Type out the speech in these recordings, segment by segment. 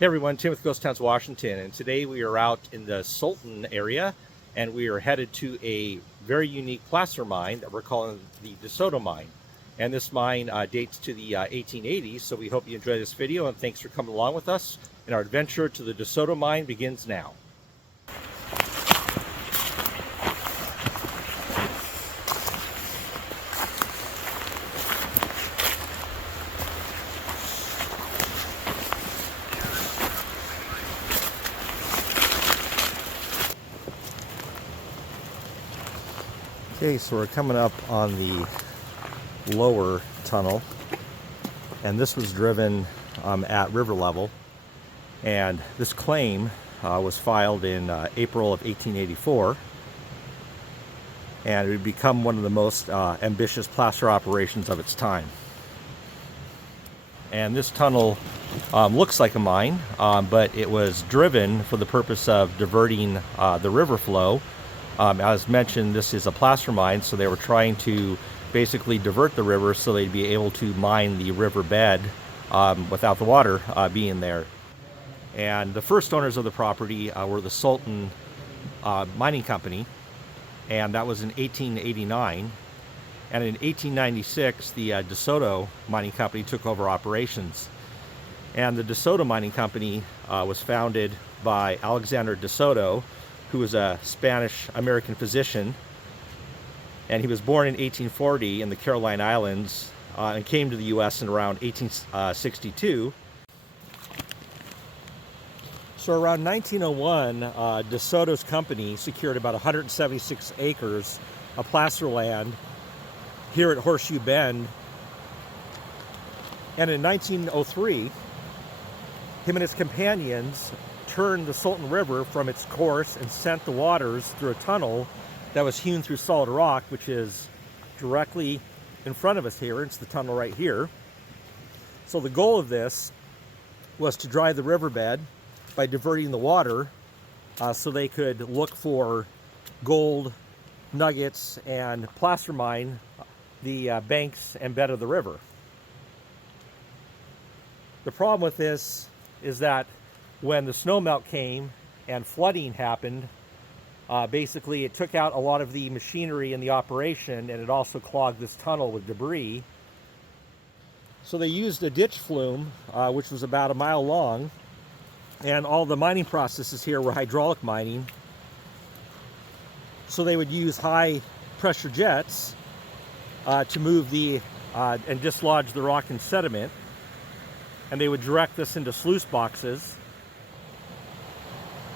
Hey everyone, Tim with Ghost Towns, Washington, and today we are out in the Sultan area and we are headed to a very unique placer mine that we're calling the DeSoto mine. And this mine dates to the 1880s, so we hope you enjoy this video and thanks for coming along with us. And our adventure to the DeSoto mine begins now. Okay, so we're coming up on the lower tunnel, and this was driven at river level, and this claim was filed in April of 1884, and it would become one of the most ambitious placer operations of its time. And this tunnel looks like a mine, but it was driven for the purpose of diverting the river flow. As mentioned, this is a placer mine, so they were trying to basically divert the river so they'd be able to mine the river bed without the water being there. And the first owners of the property were the Sultan Mining Company, and that was in 1889. And in 1896, the DeSoto Mining Company took over operations. And the DeSoto Mining Company was founded by Alexander DeSoto, who was a Spanish-American physician, and he was born in 1840 in the Caroline Islands and came to the U.S. in around 1862. So around 1901, DeSoto's company secured about 176 acres of placer land here at Horseshoe Bend, and in 1903, him and his companions turned the Sultan River from its course and sent the waters through a tunnel that was hewn through solid rock, which is directly in front of us here. It's the tunnel right here. So the goal of this was to dry the riverbed by diverting the water so they could look for gold nuggets and placer mine the banks and bed of the river. The problem with this is that when the snowmelt came and flooding happened, basically it took out a lot of the machinery in the operation, and it also clogged this tunnel with debris. So they used a ditch flume, which was about a mile long, and all the mining processes here were hydraulic mining. So they would use high pressure jets to move the and dislodge the rock and sediment, and they would direct this into sluice boxes.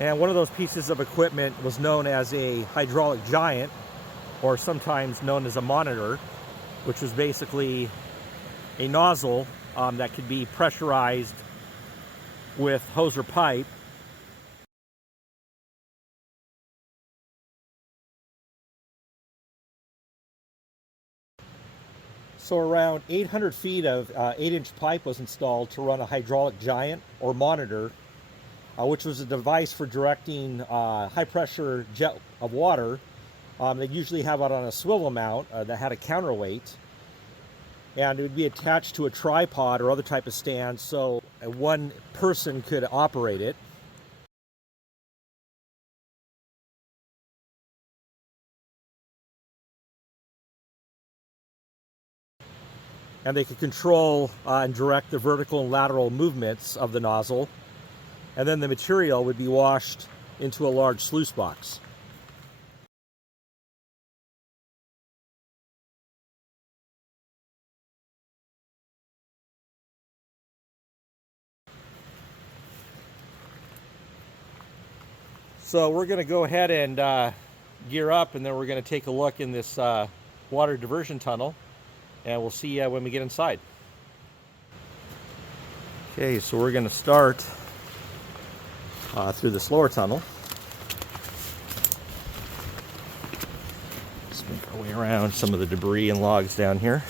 And one of those pieces of equipment was known as a hydraulic giant, or sometimes known as a monitor, which was basically a nozzle that could be pressurized with hose or pipe. So around 800 feet of 8-inch pipe was installed to run a hydraulic giant or monitor, which was a device for directing high-pressure jet of water. They usually have it on a swivel mount that had a counterweight, and it would be attached to a tripod or other type of stand so one person could operate it. And they could control and direct the vertical and lateral movements of the nozzle. And then the material would be washed into a large sluice box. So we're going to go ahead and gear up, and then we're going to take a look in this water diversion tunnel, and we'll see you when we get inside. Okay, so we're going to start through this lower tunnel. Let's make our way around some of the debris and logs down here.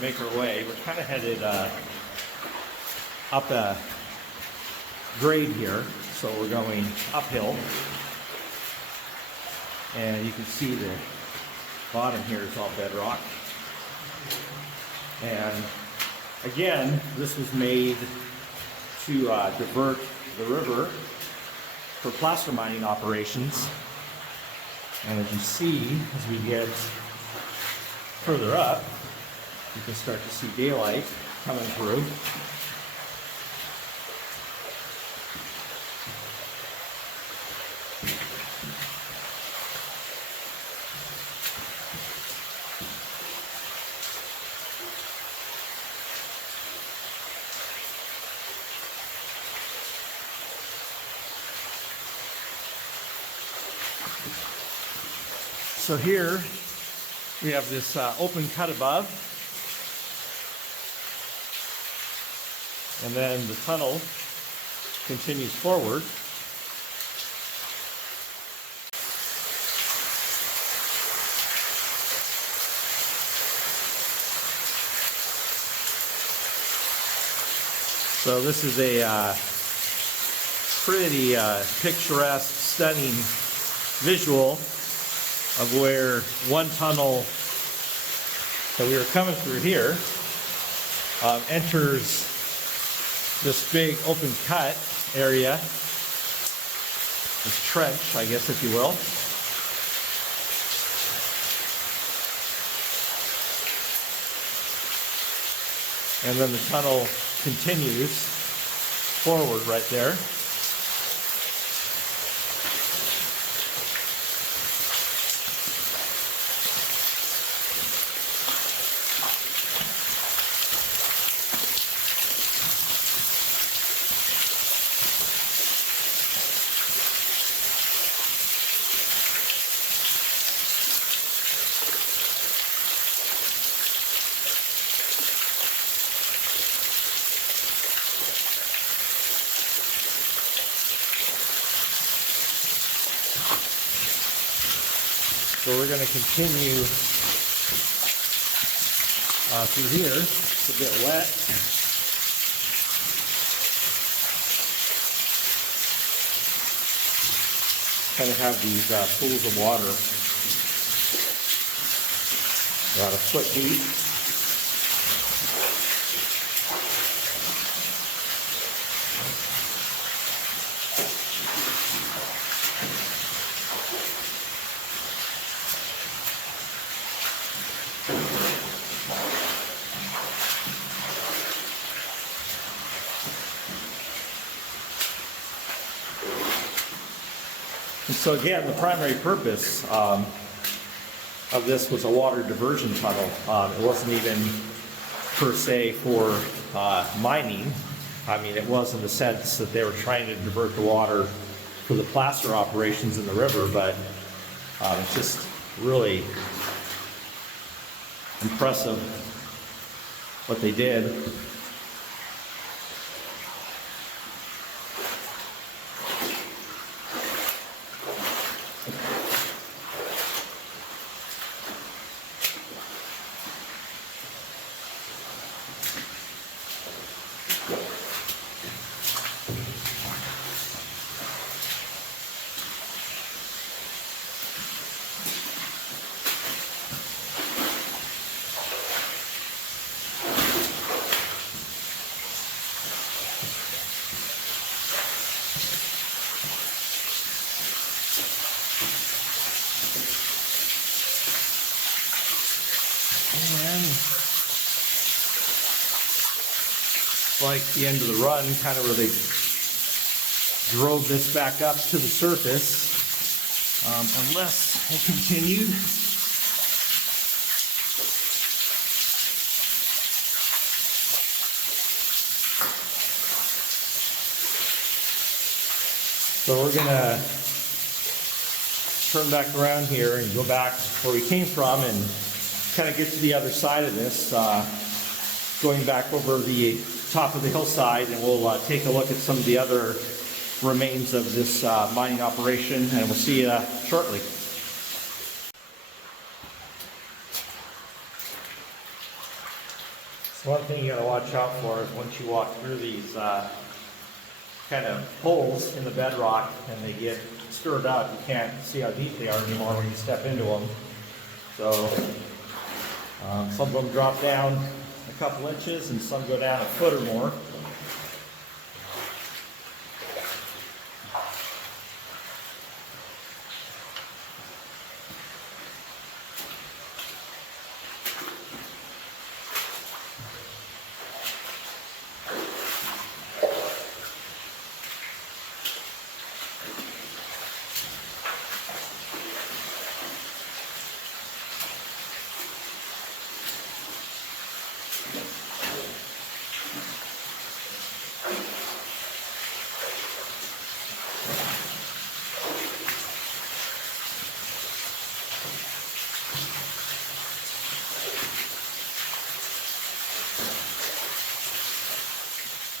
make our way. We're kind of headed up a grade here, so we're going uphill. And you can see the bottom here is all bedrock. And again, this was made to divert the river for placer mining operations. And as you see, as we get further up, you can start to see daylight coming through. So here we have this open cut above, and then the tunnel continues forward. So this is a pretty picturesque, stunning visual of where one tunnel that we were coming through here enters this big open cut area, this trench, I guess, if you will. And then the tunnel continues forward right there. So we're going to continue through here. It's a bit wet. Kind of have these pools of water about a foot deep. So again, the primary purpose of this was a water diversion tunnel. It wasn't even per se for mining. I mean, it was in the sense that they were trying to divert the water for the placer operations in the river, but it's just really impressive what they did. Like the end of the run, kind of where they drove this back up to the surface, unless it continued. So we're gonna turn back around here and go back where we came from and kind of get to the other side of this, going back over the top of the hillside, and we'll take a look at some of the other remains of this mining operation, and we'll see you shortly. So one thing you gotta watch out for is once you walk through these kind of holes in the bedrock and they get stirred up, you can't see how deep they are anymore when you step into them. So some of them drop down a couple inches and some go down a foot or more.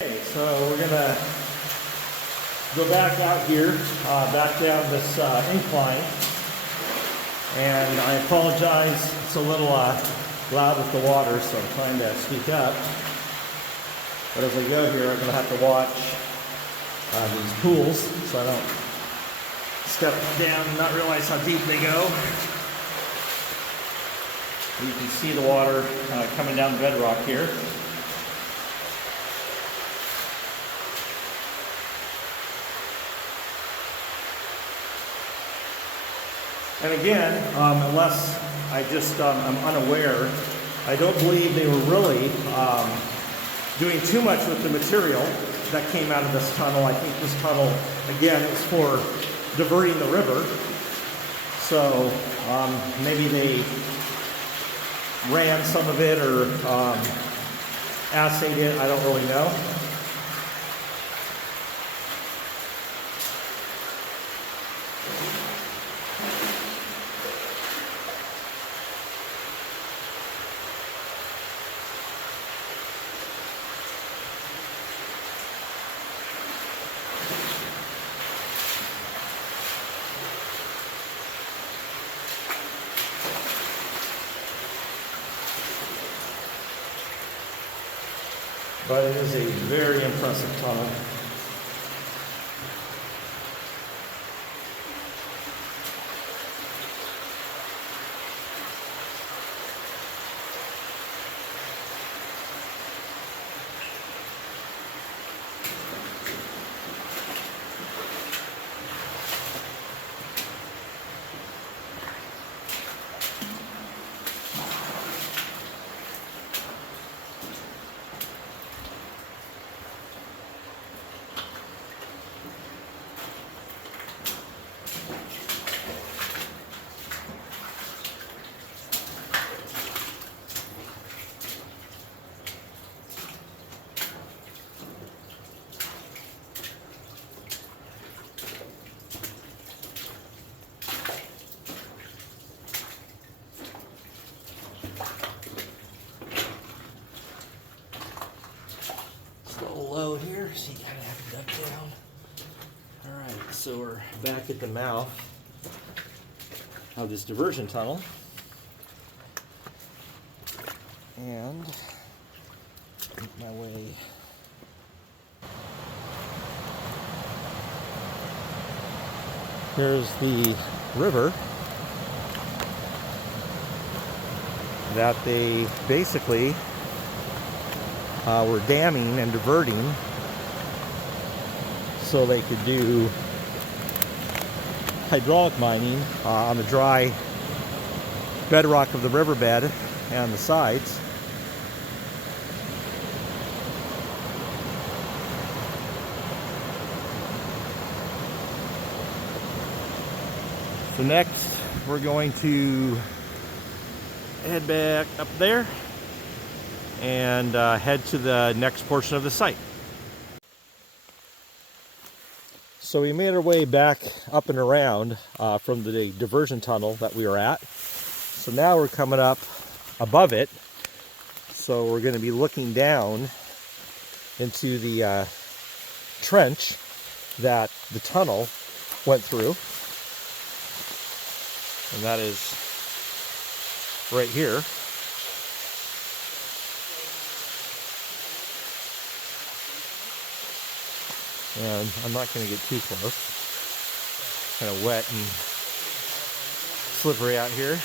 Okay, so we're gonna go back out here, back down this incline, and I apologize, it's a little loud with the water, so I'm trying to speak up. But as I go here, I'm gonna have to watch these pools, so I don't step down and not realize how deep they go. You can see the water coming down the bedrock here. And again, unless I just I'm unaware, I don't believe they were really doing too much with the material that came out of this tunnel. I think this tunnel, again, is for diverting the river. So maybe they ran some of it or assayed it, I don't really know. But it is a very impressive tunnel. Low here, so you kind of have to duck down. All right, so we're back at the mouth of this diversion tunnel, and make my way. Here's the river that they basically were damming and diverting so they could do hydraulic mining on the dry bedrock of the riverbed and the sides. So next we're going to head back up there and head to the next portion of the site. So we made our way back up and around from the diversion tunnel that we were at. So now we're coming up above it. So we're going to be looking down into the trench that the tunnel went through. And that is right here. And I'm not going to get too close. Kind of wet and slippery out here.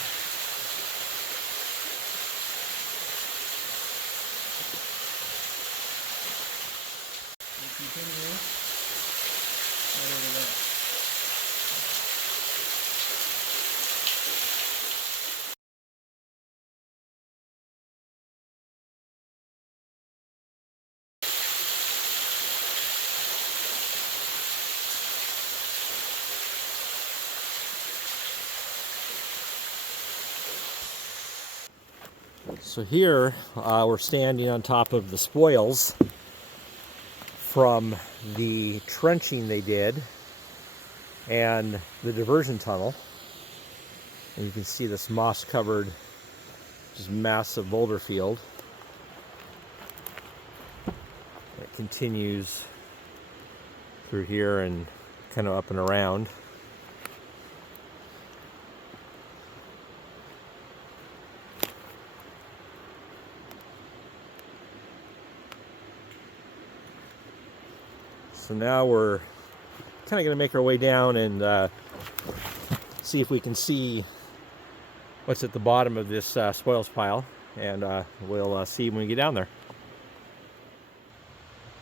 Continue right over there. So here we're standing on top of the spoils from the trenching they did and the diversion tunnel. And you can see this moss-covered, just massive boulder field. It continues through here and kind of up and around. So now we're kind of going to make our way down and see if we can see what's at the bottom of this spoils pile, and we'll see when we get down there.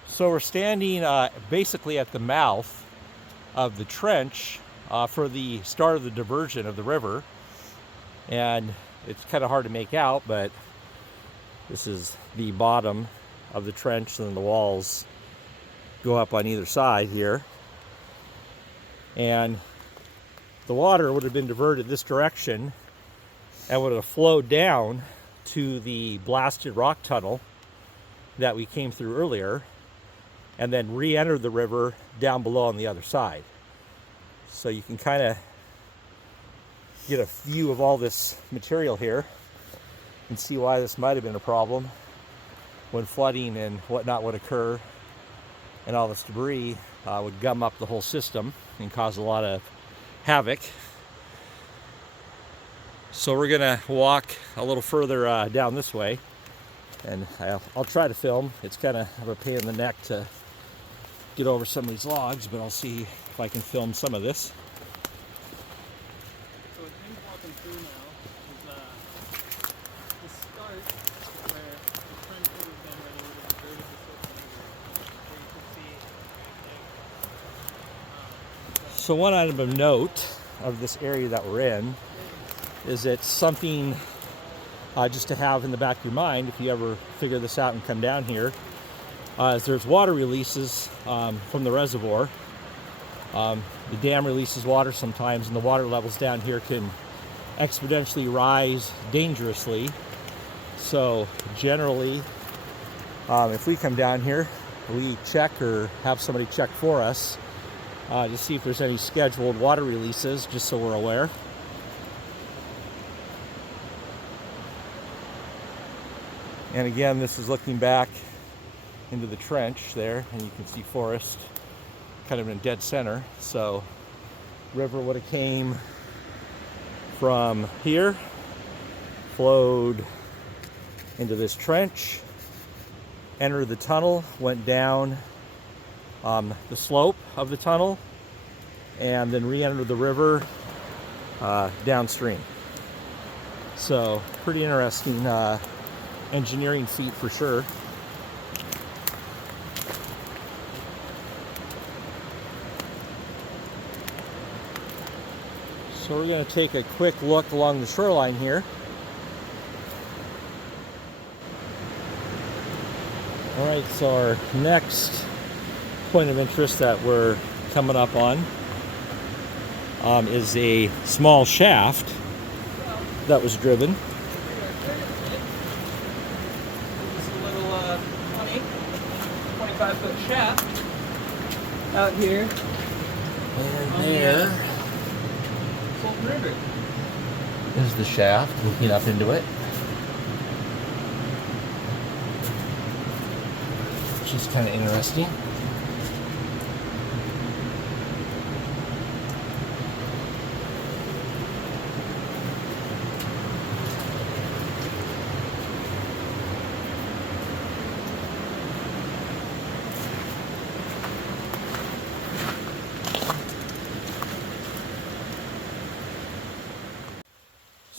So we're standing basically at the mouth of the trench for the start of the diversion of the river, and it's kind of hard to make out, but this is the bottom of the trench, and then the walls go up on either side here, and the water would have been diverted this direction and would have flowed down to the blasted rock tunnel that we came through earlier, and then re-entered the river down below on the other side. So you can kind of get a view of all this material here and see why this might have been a problem when flooding and whatnot would occur, and all this debris would gum up the whole system and cause a lot of havoc. So we're gonna walk a little further down this way, and I'll try to film. It's kind of a pain in the neck to get over some of these logs, but I'll see if I can film some of this. So what James walking through now is the start where the trench would have been when we would have diverted the system over, where you can see right there. So one item of note of this area that we're in is it's something just to have in the back of your mind if you ever figure this out and come down here. Is there's water releases from the reservoir. The dam releases water sometimes, and the water levels down here can exponentially rise dangerously. So generally, if we come down here, we check or have somebody check for us to see if there's any scheduled water releases, just so we're aware. And again, this is looking back into the trench there, and you can see forest kind of in dead center. So river would have came from here, flowed into this trench, entered the tunnel, went down the slope of the tunnel, and then re-entered the river downstream. So pretty interesting engineering feat for sure. So we're going to take a quick look along the shoreline here. All right, so our next point of interest that we're coming up on is a small shaft that was driven. It's a little 25-foot shaft out here. And there Fulton River. is the shaft looking up into it. Which is kind of interesting.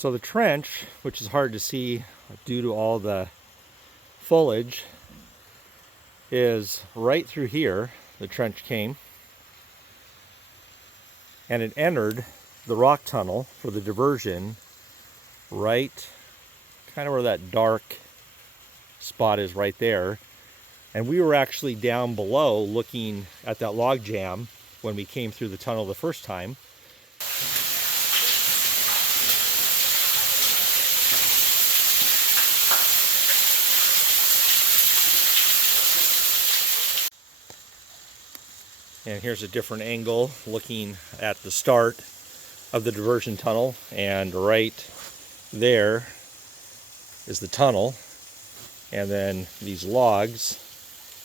So the trench, which is hard to see due to all the foliage, is right through here. The trench came, and it entered the rock tunnel for the diversion right kind of where that dark spot is right there. And we were actually down below looking at that log jam when we came through the tunnel the first time. And here's a different angle looking at the start of the diversion tunnel, and right there is the tunnel, and then these logs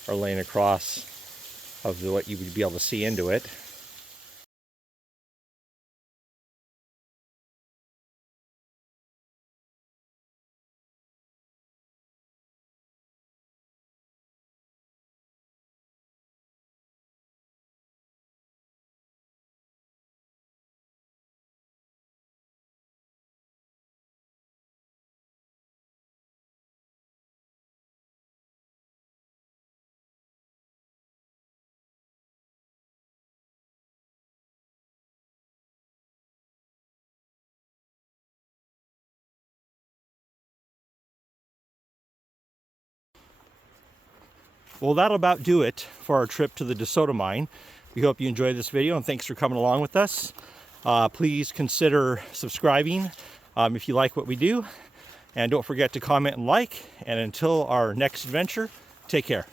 are laying across of what you would be able to see into it. Well, that'll about do it for our trip to the DeSoto mine. We hope you enjoyed this video, and thanks for coming along with us. Please consider subscribing if you like what we do, and don't forget to comment and like. And until our next adventure, take care.